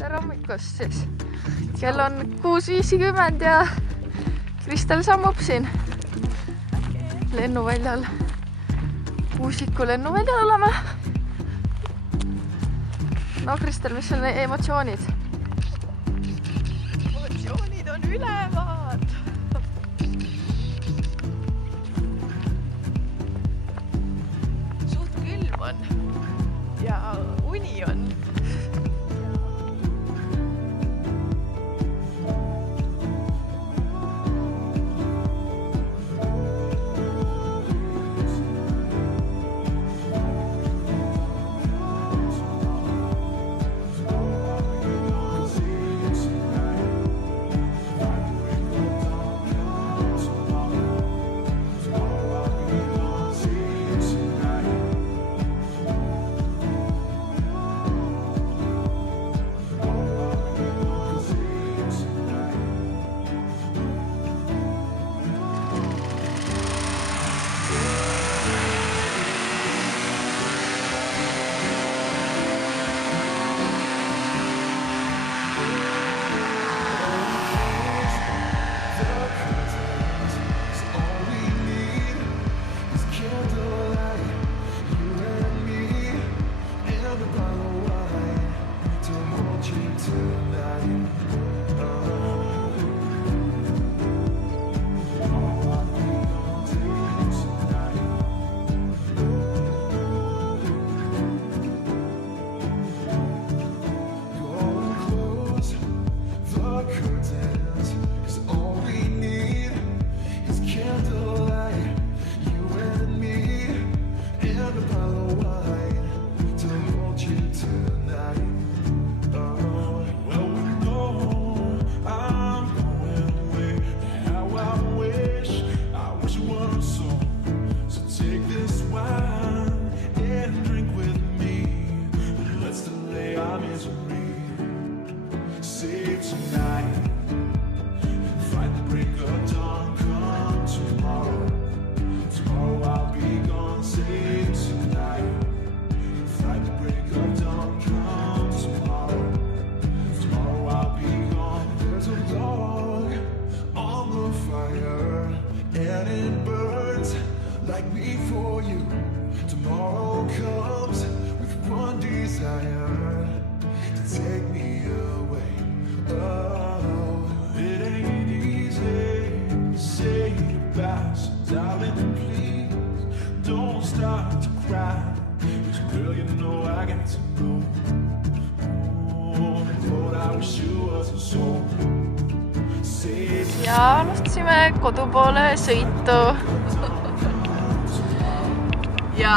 tere hommikust siis. Kell on 6:50 ja Kristel sammub siin lennuväljal. Kuusiku lennuväljal oleme. No Kristel, mis on emotsioonid? Emotsioonid on ülevad. Suht külm on ja uni on. Ja alustasime kodu poole sõitu. Ja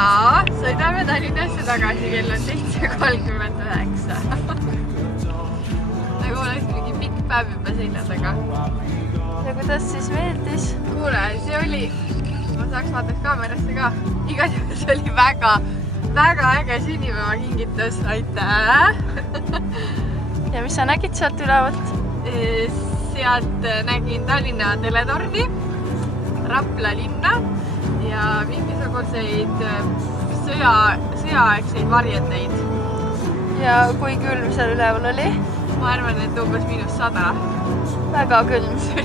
sõidame Tallinnasse tagasi, kell on 7:39. Nagu oleks mingi pikk päev juba selja taga. Ja kuidas siis meeldis? Kuule, see oli, ma saaks vaataks kaamerasse ka, igatahes see oli väga äge sünnipäeva kingitus, aitäh! Ja mis sa nägid sealt ülevalt? Sealt nägin Tallinna teletorni, Rapla linna ja mingisuguseid sõjaaegseid varjendeid. Ja kui külm seal üleval oli? Ma arvan, et umbes -100. Väga külm. See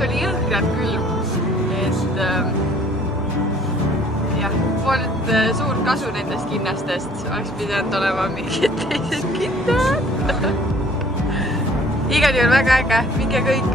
oli jõhkralt külm. Et jah, polnud suurt kasu nendest kinnastest. Oleks pidanud olema mingid teised kinnad. Igal juhul väga äge, minge kõik